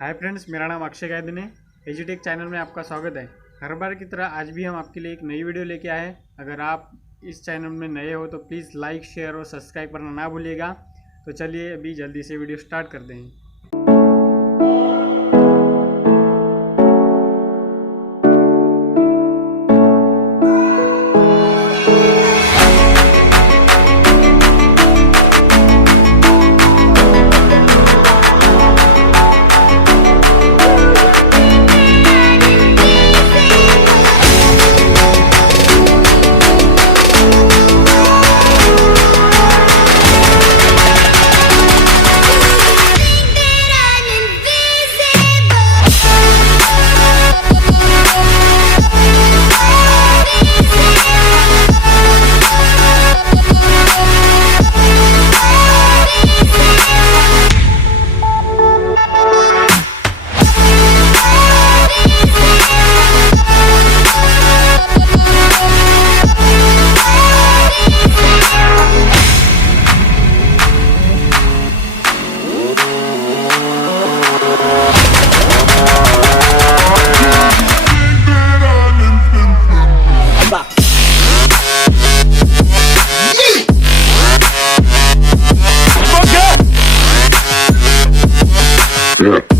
Hi friends, मेरा नाम अक्षय गायदने एजुटेक चैनल में आपका स्वागत है। हर बार की तरह आज भी हम आपके लिए एक नई वीडियो लेके आए हैं। अगर आप इस चैनल में नए हो तो प्लीज़ लाइक, शेयर और सब्सक्राइब करना ना भूलिएगा। तो चलिए अभी जल्दी से वीडियो स्टार्ट करते हैं। Yeah.